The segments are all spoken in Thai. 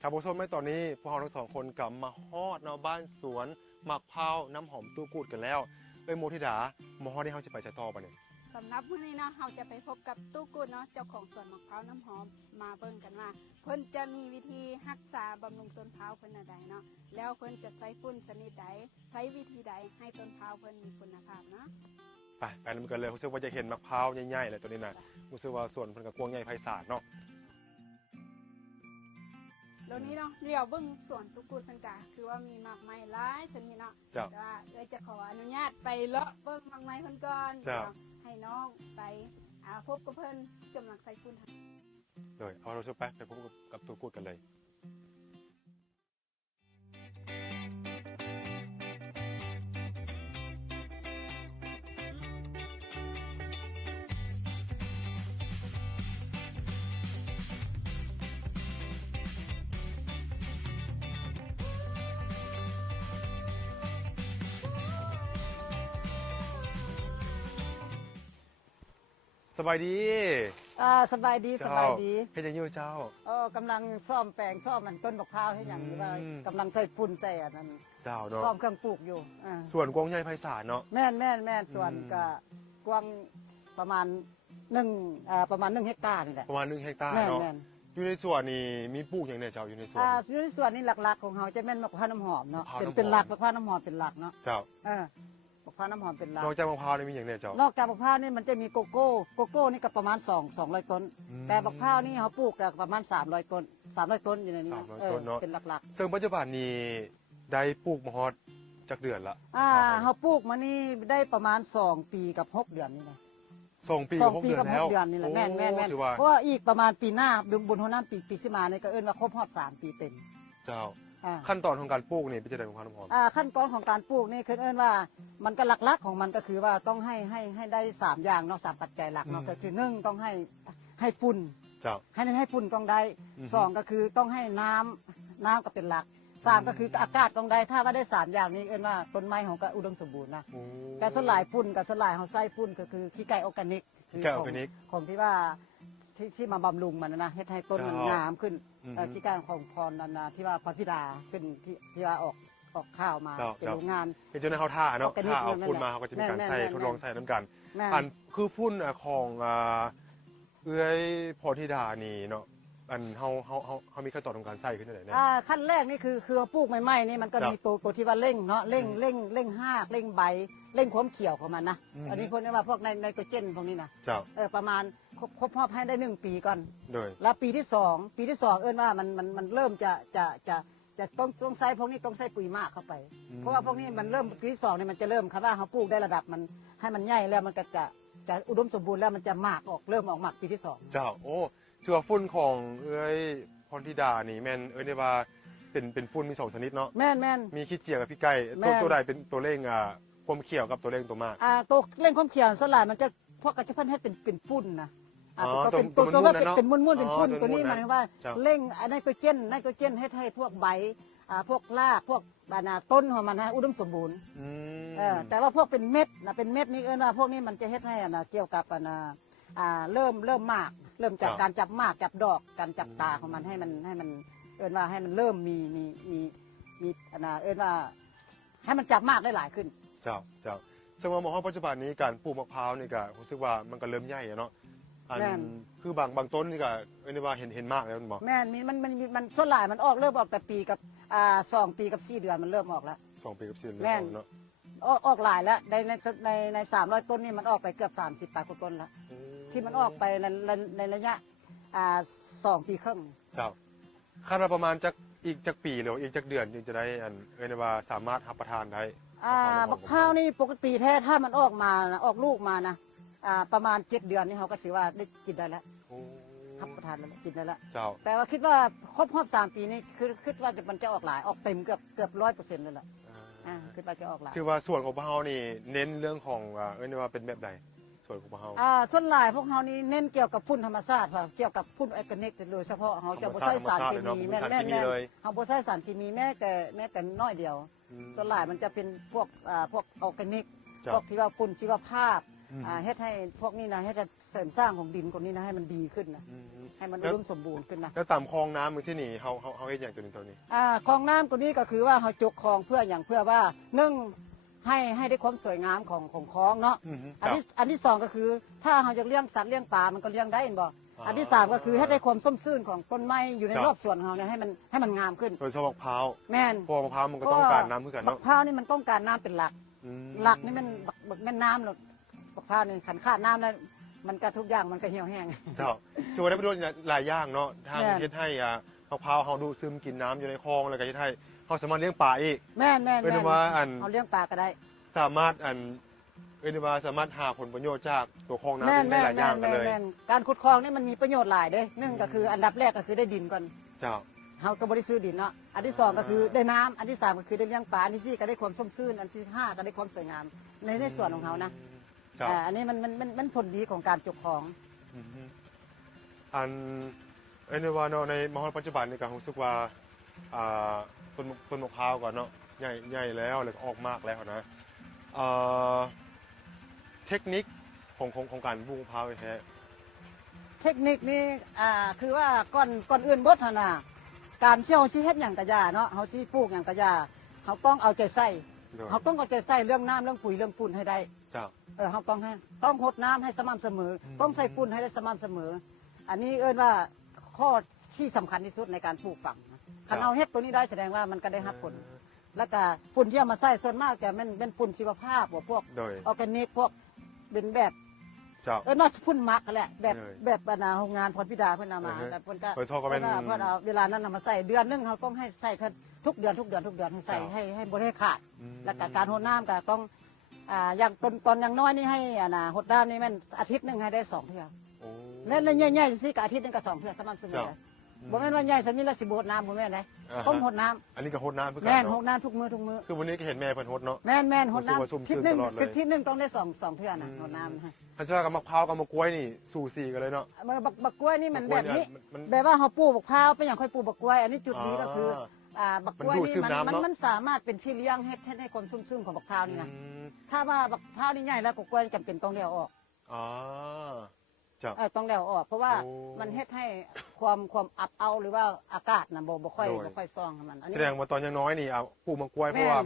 ท่านผู้ชมในตอนนี้พวกเราทั้งสองคนกลับมาฮอดเนาะบ้านสวนหมักพร้าวน้ำหอมตู้กูดกันแล้วโมธิดามาฮอดที่เขาจะไปใช้ต่อปะเนี่ยสำหรับวันนี้เนาะเราจะไปพบกับตู้กูดเนาะเจ้าของสวนมะพร้าวน้ำหอมมาเบิ่งกันว่าเพิ่นจะมีวิธีรักษาบำรุงต้นพร้าวเพิ่นอะไรเนาะแล้วเพิ่นจะใช้ฝุ่นชนิดใดใช้วิธีใดให้ต้นพร้าวเพิ่นมีคุณภาพเนาะไปนำกันเลยรู้สึกว่าจะเห็นมะพร้าวใหญ่ๆเลยตัวนี้นะรู้สึกว่าส่วนเพิ่นกับกวางใหญ่ไพศาลเนาะเดี๋ยวนี้เนาะเดี๋ยวเบิ่งสวนตู้กูดเพิ่นกะคือว่ามีหมากไม้หลายชนิดเนาะแต่ว่าจะขออนุญาตไปเลาะเบิ่งหมากไม้เพิ่นก่อนให้น้องไปพบกับเพิ่นกำลังใส่ฝุ่นเลยเอาเราชมไปพบกับตู้กูดกันเลยสบายดีสบายดีสบายดีเฮ็ดหยังอยู่เจ้ากำลังซ่อมแปลงซ่อมมันต้นมะพร้าวให้อย่างนี้ว่ากำลังใส่ฝุ่นใส่อันนั้นเจ้าเนาะซ่อมเครื่องปลูกอยู่ส่วนกวางใหญ่ไพศาลเนาะแม่นส่วนก็กว้างประมาณ1 เฮกตาร์นี่แหละประมาณ1 เฮกตาร์เนาะอยู่ในสวนนี่มีปลูกอย่างเนี่ยเจ้าอยู่ในสวนอยู่ในสวนนี่หลักๆของเขาจะแม่นมะพร้าวน้ำหอมเนาะเป็นหลักมะพร้าวน้ำหอมเป็นหลักเนาะเจ้ามะพร้าวน้ำหอมเป็นหลักนอกจากมะพร้าวนี่มีอย่างเนี่ยเจ้านอกจากมะพร้าวนี่มันจะมีโกโก้นี่ก็ประมาณ200 ต้นแต่มะพร้าวนี่เขาปลูกประมาณ300 ต้น300 ต้นอยู่ในนี้เป็นหลักๆซึ่งปัจจุบันนี้ได้ปลูกมะฮอดจักเดือนละเขาปลูกมานี่ได้ประมาณ2 ปีกับ6 เดือนนี่นะ2 ปีกับ6 เดือนแล้วนี่แหละแม่นเพราะว่าอีกประมาณปีหน้าบุญหัวน้ำปีสิมาเนี่ยก็เอิ้นว่าครบฮอด3 ปีเต็มเจ้าขั้นตอนของการปลูกนี่เป็นจะได้ของความหอมขั้นตอนของการปลูกนี่คือเอิ้นว่ามันก็หลักๆของมันก็คือว่าต้องให้ได้3 อย่างเนาะ3 ปัจจัยหลักเนาะก็คือ1ต้องให้ฝุ่นให้ฝุ่นต้องได้2ก็คือต้องให้น้ำก็เป็นหลัก3ก็คืออากาศต้องได้ถ้าว่าได้3อย่างนี้เอิ้นว่าต้นไม้ของก็อุดมสมบูรณ์นะแต่สลายฝุ่นกับสลายเฮาใส่ฝุ่นก็คือขี้ไก่ออร์แกนิกของที่ว่าที่มาบำรุงมันนะเฮ็ดให้ต้นมันงามขึ้นที่การของพรนันที่ว่าพรพิดาขึ้นที่ว่าออกข้าวมาเป็นโรงงานเป็นจนเขาท่าเนาะถ้าเอาฝุ่นมาเขาก็จะมีการใส่ทดลองใส่น้ำกันอันคือฝุ่นของเอื้อยพรธิดานี่เนาะอันเขามีขั้นตอนของการใส่ขึ้นได้ไหนขั้นแรกนี่คือปลูกใหม่ๆนี่มันก็มีตัวที่ว่าเร่งเนาะเร่งหากเร่งใบเร่งความเขียวของมันนะอันนี้คนเรียกว่าพวกในโตรเจนพวกนี้นะประมาณครบรอบให้ได้1 ปีก่อนแล้วปีที่2เอิ้นว่ามันเริ่มจะต้องใส่พวกนี้ต้องใส่ปุ๋ยมากเข้าไปเพราะว่าพวกนี้มันเริ่มปีที่2เนี่ยมันจะเริ่มครับว่าเขาปลูกได้ระดับมันให้มันใหญ่แล้วมันก็จะอุดมสมบูรณ์แล้วมันจะหมากออกเริ่มออกหมากปีที่2เจ้าโอ้ถือว่าฝุ่นของเอ้ยพรธิดานี่แม่นได้ว่าเป็นฝุ่นมี2 ชนิดเนาะแม่นมีขี้เกียจกับพี่ไก่ตัวใดเป็นตัวเร่งความเขียวกับตัวเร่งตัวมากตัวเร่งความเขียวสลายมันจะพวกกระชับพันให้เป็นฝุ่นนะตัวว่าเป็นมุ่นเป็นฝุ่นตัวนี้หมายว่าเร่งไนโตรเจนให้พวกใบพวกรากพวกต้นของมันอุดมสมบูรณ์แต่ว่าพวกเป็นเม็ดนี่เอิ้นว่าพวกนี้มันจะให้เกี่ยวกับเริ่มมากเริ่มจากการจับหมากจับดอกการจับตาของมันให้มันเอิ้นว่าให้มันเริ่มมีเอิ้นว่าให้มันจับหมากได้หลายขึ้นเจ้าซึ่งว่ามองปัจจุบันนี้การปลูกมะพร้าวนี่ก็รู้สึกว่ามันก็เริ่มใหญ่เนาะคือบางต้นนี่ก็ว่าเห็นมากแล้วบอกแม่มันส่วนหลายมันเริ่มออกแต่ปีกับ2 ปีกับ4 เดือนมันเริ่มออกแล้ว2 ปีกับ4 เดือนเนาะออกหลายแล้วใน300 ต้นนี่มันออกไปเกือบ30 กว่าต้นแล้วที่มันออกไปในระยะ2 ปีครึ่งเจ้าคาดว่าประมาณจากปีหรืออีกจากเดือนจึงจะได้ว่าสามารถรับประทานได้บักพร้าวนี่ปกติแท้ถ้ามันออกลูกมานะประมาณ7 เดือนนี่เขาก็ถือว่าได้กินได้แล้วรับประทานแล้วกินได้แล้วแต่ว่าคิดว่าครบ3 ปีนี่คือคิดว่ามันจะออกหลายออกเต็มเกือบ100%เลยแหละคิดว่าจะออกหลายคือว่าส่วนของพวกเรานี่เน้นเรื่องของว่าเป็นแบบใดส่วนของพวกเราส่วนหลายพวกเรานี่เน้นเกี่ยวกับฝุ่นธรรมชาติเกี่ยวกับฝุ่นออร์แกนิกโดยเฉพาะเขาจะบ่ใส่สารเคมีแม่เขาบ่ใส่สารเคมีแม้แต่น้อยเดียวส่วนหลายมันจะเป็นพวกออร์แกนิกพวกที่ว่าฝุ่นชีวภาพเฮ็ดให้พวกนี้นะให้เสริมสร้างของดินคนนี้นะให้มันดีขึ้นนะ ให้มันอุดมสมบูรณ์ขึ้นนะ แล้วตามคลองน้ำมันที่นี่เฮาเฮ็ดอย่างตัวนี้ คลองน้ำตัวนี้ก็คือว่าเขาจกคลองเพื่ออย่างเพื่อว่านึ่งให้ได้ความสวยงามของคลองเนาะ อันที่สองก็คือถ้าเราจะเลี้ยงสัตว์เลี้ยงปลามันก็เลี้ยงได้เห็นบ่อันที่สามก็คือให้ได้ความส้มซื่นของต้นไม้อยู่ในรอบสวนของเราเนี่ยให้มันงามขึ้น โดยเฉพาะมะพร้าว แม่น เพราะมะพร้าวมันก็ต้องการน้ำเหมือนกัน มะ เนาะ พร้าวนี่มันต้องการน้ำเป็นหลัก หลักนี่มันบักแม่น้ำหรอกมะพร้าวนี่ขันขาดน้ำแล้วมันก็ทุกอย่างมันก็เหี่ยวแห้ง เจ้าคือว่าได้ประโยชน์หลายอย่างเนาะทาง แม่น เฮ็ดให้มะพร้าวเฮาดูดซึมกินน้ำอยู่ในคลองแล้วก็เฮ็ดให้เฮาสามารถเลี้ยงปลาอีก แม่น เป็นว่าอัน เอาเลี้ยงปลาก็ได้ สามารถสามารถหาผลประโยชน์จากตัวคลองน้ำได้หลายอย่างกันเลย การขุดคลองนี่มันมีประโยชน์หลายเด้หนึ่งก็คืออันดับแรกก็คือได้ดินก่อน เจ้า เขาก็บริสุทธิ์ดินเนาะอันที่สองก็คือได้น้ำอันที่สามก็คือได้เลี้ยงปลาอันที่สี่ก็ได้ความส้มซื่นอันที่ห้าก็ได้ความสวยงามในส่วนของเขานะ เจ้า อันนี้มันผลดีของการจกคลอง อันว่าเนาะในมหาปัจจุบันในการรู้สึกว่าต้นมะพร้าวก่อนเนาะใหญ่แล้วแล้วก็ออกมากแล้วนะเทคนิคของการปลูกมะพร้าวแท้ เทคนิคนี้คือว่าก่อนอื่นบดนะการเชี่ยวชี้เฮ็ดอย่างกระยาเนาะเขาชี้ปลูกอย่างกระยาเขาต้องเอาใจใส่เขาต้องเอาใจใส่เรื่องน้ำเรื่องปุ๋ยเรื่องฝุ่นให้ได้ เจ้า เขาต้องหดน้ำให้สม่ำเสมอ ต้องใส่ฝุ่นให้ได้สม่ำเสมอ อันนี้ว่าข้อที่สำคัญที่สุดในการปลูกฝังคันเอาเฮ็ดตัวนี้ได้แสดงว่ามันก็ได้รับผลแล้วก็ฝุ่นที่เอามาใส่ส่วนมากแต่มันเป็นฝุ่นชีวภาพพวก โดย ออร์แกนิกพวกเป็นแบบ เจ้า ว่าพุ่นมักแหละแบบ เลย แบบโรงงานพรพิดาเพิ่นเอามา อือฮึ แล้วเพิ่นก็ โดยเฉพาะก็เป็น เพิ่นเอาเวลานั้นเอามาใส่เดือนหนึงเขาต้องให้ใส่ทุกเดือนให้ใส่ ครับ ให้บ่ได้ขาด แล้วก็การรดน้ำก็ต้องอย่างตอนอย่างน้อยนี่ให้รดน้ำนี่มันอาทิตย์หนึงให้ได้2เทื่อ โอ้ และใหญ่ๆสิก็อาทิตย์หนึงก็2เทื่อสม่ำเสมอ เจ้า บ่แม่นว่าใหญ่ซะมีละสิบ่รดน้ำบ่แม่นได้ อ่าฮะ ต้องรดน้ำ อันนี้ก็โหดน้ำเพื่อกั แม่นร เนาะ ดน้ำทุกมื้อ คือวันนี้ก็เห็นแม่เพิ่นโหดเนาะ แม่นรดน้ำ รู้สึกว่าซุ่ม ทิศหนึง ตลอดเลย ทิศหนึงต้องได้2เทื่อนะรดน้ำนะ ถ้าเชื่อกับมะพร้าวกับมะกล้วยนี่สูสีกันเลยเนาะ บักกล้วยนี่มันแบบนี้ มัน แบบว่าเขาปลูกบักพร้าวเป็นอย่างค่อยปลูกบักกล้วย อันนี้จุดนี้ก็คือบักกล้วย มันดูดซึ นี่ มน้ำเนอะ มันสามารถเป็นพี่เลี้ยงให้คนซุ่มๆของบักพร้าวนี่นะ อืม ถ้าว่าบักพร้าวนี่ใหญ่แล้วบักกล้วยจำเป็นต้องเลี้ยวออก อ๋อเจ้า ต้องเลี้ยวออก เพราะว่า โอ้ มันเฮ็ดให้ความอับเอาหรือว่าอากาศนะบ่ค่อย โดย บ่ค่อยซ่องให้มันอัน แส นี้ ดงว่าตอนยังน้อยนี่ปลูกมะกล้วยเพ แม่น ราะว่า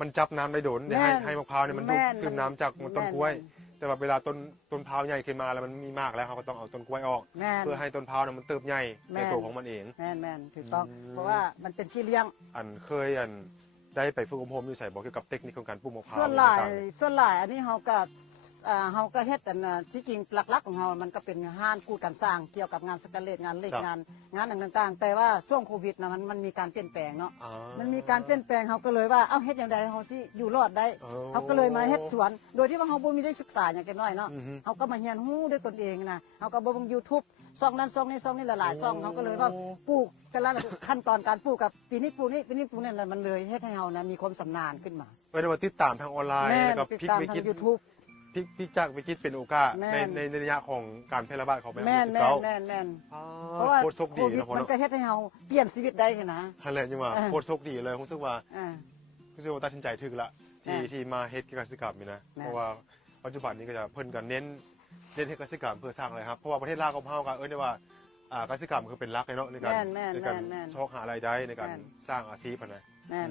มันจับน้ำได้โดนได้ให้ แม่น ให้มะพร้าวเนี่ยมันดูด แม่น ซึมน้ำจากต้นกล้วย แม่น แต่ว่าเวลาต้นพร้าวใหญ่ขึ้นมาแล้วมันมีมากแล้วเขาก็ต้องเอาต้นกล้วยออก แม่น เพื่อให้ต้นพร้าวเนี่ยมันเติบใหญ่ แม่ ใน น ตัวของมันเอง แม่นถูกต้อง อืม เพราะว่ามันเป็นพี่เลี้ยง เคยได้ไปฝึกอบรมอยู่ใส่บอกเกี่ยวกับเทคนิคของการปลูกมะพร้าว ส่วนหลาย ต่าง ส่วนหลายอันนี้เขาก็เฮ็ดแต่ที่จริงหลักๆของเรามันก็เป็นงานกู้การสร้างเกี่ยวกับงานสแกเลตงานเหล็กงานต่างๆ แต่ว่าช่วงโควิดนะมันมีการเปลี่ยนแปลงเนาะ ๆอ๋อ มันมีการเปลี่ยนแปลงเขาก็เลยว่าเอ้าเฮ็ดอย่างไรเขาสิอยู่รอดได้ อ๋อ เขาก็เลยมาเฮ็ดสวน โดยที่ว่าเขาบ่มีได้ศึกษาอย่างแก่น้อยเนาะ อือฮึ เขาก็มาเรียนรู้ด้วยตนเองนะเขาก็บ่เบิ่ง YouTube ซ่องนั้นซ่องนี้ซ่องนี้หลายๆซ่องเขาก็เลยว่าปลูกแต่ละขั้นตอนการปลูกกับปีนี้ปลูกนี่ปีนี้ปลูกนี่แหละมันเลยเฮ็ดให้เรานะมีความสำนาญขึ้นมา ไม่ได้ว่าติดตามทางออนไลน์ แม่ แล้วก็ ติด พลิก ตาม ไป ทา คิด ง YouTube พลิกจากไปคิดเป็นโอกาส แม่ ในระยะของการแพร่ระบาดของไวรัส แม่น 19 แม่นแม่นแม่น อ๋อ เพราะว่า โคตรโชค โค ดี วิด นะพ่อ มัน เนาะ ก็เฮ็ดให้เราเปลี่ยนชีวิตได้นะ ฮันแหละจังว่า อ่า โคตรโชคดีเลยรู้สึกว่า อ่า ตัดสินใจถึกละที่มาเฮ็ดกิจกรรมนี่นะ แม่ เพราะว่าปัจจุบันนี้ก็จะเพิ่นกันเน้นเฮ็ดกิจกรรมเพื่อสร้างอะไรครับเพราะว่าประเทศลาวของเฮาก็ได้ว่ากิจกรรมคือเป็นหลักเลยเนาะในการ แม่น ในการ แม่น ซอกหารายได้ในการ แม่น สร้างอาชีพอะนะ แม่น